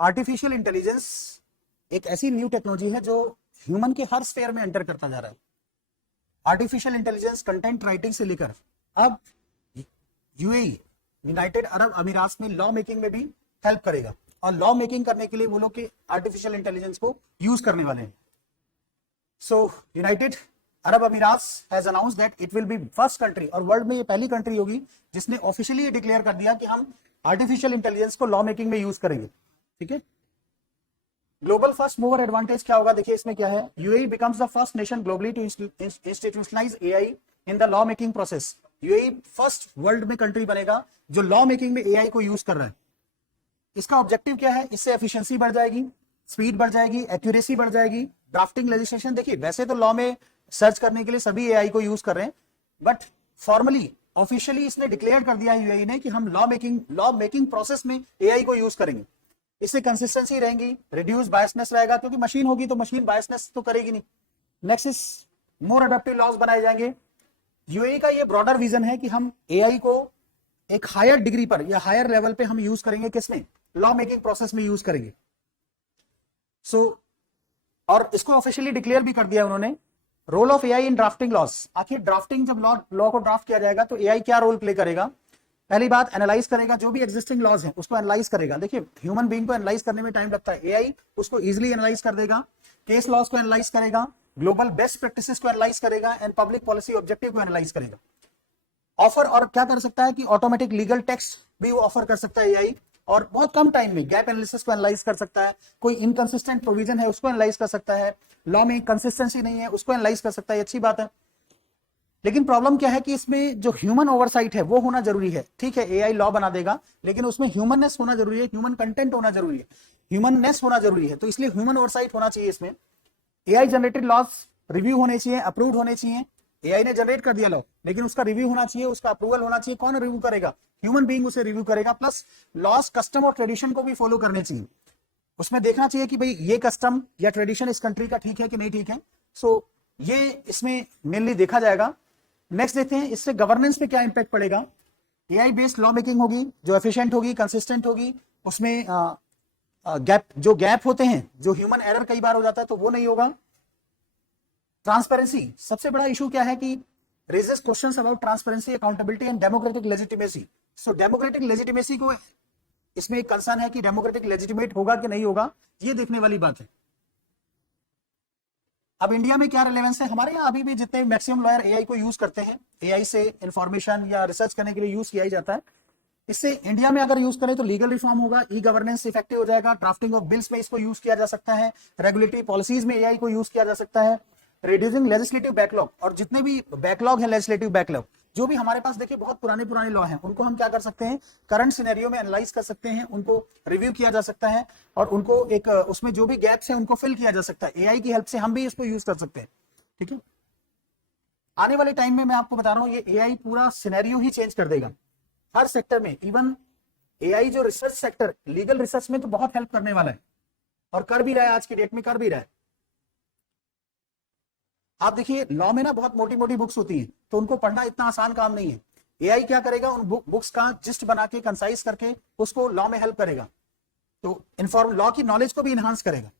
Artificial intelligence एक ऐसी new technology है जो ह्यूमन के हर स्फेयर में एंटर करता जा रहा है। आर्टिफिशियल इंटेलिजेंस कंटेंट राइटिंग से लेकर अब यूएई यूनाइटेड अरब अमीरात में लॉ मेकिंग में भी हेल्प करेगा, और लॉ मेकिंग करने के लिए वो लोग के आर्टिफिशियल इंटेलिजेंस को यूज करने वाले हैं। सो यूनाइटेड अरब अमीरात has announced that it will be first country, और वर्ल्ड में ये पहली कंट्री होगी जिसने ऑफिशियली डिक्लेयर कर दिया कि हम आर्टिफिशियल इंटेलिजेंस को लॉ मेकिंग में यूज करेंगे। ठीक है, ग्लोबल फर्स्ट मूवर एडवांटेज क्या होगा, देखिए इसमें क्या है। UAE becomes the first nation globally to institutionalize AI in the law making process. UAE first world में कंट्री बनेगा जो लॉ मेकिंग में एआई को यूज कर रहा है। इसका ऑब्जेक्टिव क्या है, इससे एफिशिएंसी बढ़ जाएगी, स्पीड बढ़ जाएगी, एक्यूरेसी बढ़ जाएगी, ड्राफ्टिंग लेजिस्लेशन। देखिए वैसे तो लॉ में सर्च करने के लिए सभी एआई को यूज कर रहे हैं, बट फॉर्मली ऑफिशियली इसने डिक्लेयर कर दिया यूएई ने कि हम लॉ मेकिंग प्रोसेस में एआई को यूज करेंगे। इससे कंसिस्टेंसी रहेगी, रिड्यूस बायसनेस रहेगा, क्योंकि मशीन होगी तो मशीन बायसनेस तो करेगी नहीं। Next is more adaptive laws बनाए जाएंगे। यूएई का ये ब्रॉडर विजन है कि हम एआई को एक हायर डिग्री पर या हायर लेवल पे हम यूज करेंगे, किसमें, लॉ मेकिंग प्रोसेस में यूज करेंगे। और इसको ऑफिशियली डिक्लेयर भी कर दिया उन्होंने। Role of AI in drafting laws, आखिर ड्राफ्टिंग जब लॉ को ड्राफ्ट किया जाएगा तो एआई क्या रोल प्ले करेगा। पहली बात, एनालाइज करेगा, जो भी एग्जिस्टिंग लॉज हैं उसको एनालाइज करेगा। देखिए ह्यूमन बीइंग को एनालाइज करने में टाइम लगता है, एआई उसको इजीली एनालाइज कर देगा। केस लॉज को एनालाइज करेगा, ग्लोबल बेस्ट प्रैक्टिसेस को एनालाइज करेगा, एंड पब्लिक पॉलिसी ऑब्जेक्टिव को एनालाइज करेगा। ऑफर और क्या कर सकता है कि ऑटोमेटिक लीगल टेक्स्ट भी वो ऑफर कर सकता है एआई, और बहुत कम टाइम में गैप एनालिसिस को एनालाइज कर सकता है। कोई इनकंसिस्टेंट प्रोविजन है उसको एनालाइज कर सकता है, लॉ में कंसिस्टेंसी नहीं है उसको एनालाइज कर सकता है, अच्छी बात है। लेकिन प्रॉब्लम क्या है कि इसमें जो ह्यूमन ओवरसाइट है वो होना जरूरी है। ठीक है, एआई लॉ बना देगा, लेकिन उसमें ह्यूमननेस होना जरूरी है, ह्यूमन कंटेंट होना जरूरी है, ह्यूमननेस होना जरूरी है। तो इसलिए ह्यूमन ओवरसाइट होना चाहिए इसमें। एआई जनरेटेड लॉज रिव्यू होने चाहिए, अप्रूव्ड होने चाहिए। एआई ने जनरेट कर दिया लॉ, लेकिन उसका रिव्यू होना चाहिए, उसका अप्रूवल होना चाहिए। कौन रिव्यू करेगा, ह्यूमन बीइंग उसे रिव्यू करेगा। प्लस लॉज, कस्टम और ट्रेडिशन को भी फॉलो करने चाहिए। उसमें देखना चाहिए कि भाई ये कस्टम या ट्रेडिशन इस कंट्री का ठीक है कि नहीं ठीक है। सो ये इसमें मेनली देखा जाएगा। नेक्स्ट देखते हैं इससे गवर्नेंस पे क्या इंपैक्ट पड़ेगा। एआई बेस्ड लॉ मेकिंग होगी जो एफिशिएंट होगी, कंसिस्टेंट होगी, उसमें गैप होते हैं, जो ह्यूमन एरर कई बार हो जाता है, तो वो नहीं होगा। ट्रांसपेरेंसी, सबसे बड़ा इशू क्या है कि raises questions about transparency, accountability and democratic legitimacy. So democratic legitimacy को इसमें एक कंसर्न है कि डेमोक्रेटिक लेजिटिमेट होगा कि नहीं होगा, ये देखने वाली बात है। अब इंडिया में क्या रिलेवेंस है, हमारे यहाँ अभी भी जितने मैक्सिमम लॉयर एआई को यूज करते हैं, एआई से इंफॉर्मेशन या रिसर्च करने के लिए यूज किया ही जाता है। इससे इंडिया में अगर यूज करें तो लीगल रिफॉर्म होगा, ई गवर्नेंस इफेक्टिव हो जाएगा, ड्राफ्टिंग ऑफ बिल्स में इसको यूज किया जा सकता है, रेगुलेटरी पॉलिसीज में एआई को यूज किया जा सकता है, रिड्यूसिंग लेजिस्लेटिव बैकलॉग। और जितने भी बैकलॉग है लेजिस्लेटिव बैकलॉग, जो भी हमारे पास देखिए बहुत पुराने लॉ हैं, उनको हम क्या कर सकते हैं, करंट सिनेरियो में एनालाइज कर सकते हैं, उनको रिव्यू किया जा सकता है, और उनको एक उसमें जो भी गैप्स हैं उनको फिल किया जा सकता है। एआई की हेल्प से हम भी इसको यूज कर सकते हैं। ठीक है, आने वाले टाइम में मैं आपको बता रहा हूं ये एआई पूरा सिनेरियो ही चेंज कर देगा हर सेक्टर में। इवन एआई जो रिसर्च सेक्टर, लीगल रिसर्च में तो बहुत हेल्प करने वाला है, और कर भी रहा है, आज की डेट में कर भी रहा है। आप देखिए लॉ में ना बहुत मोटी मोटी बुक्स होती हैं, तो उनको पढ़ना इतना आसान काम नहीं है। एआई क्या करेगा, उन बुक्स का जिस्ट बना के, कंसाइज करके उसको लॉ में हेल्प करेगा, तो इन्फॉर्म लॉ की नॉलेज को भी इनहांस करेगा।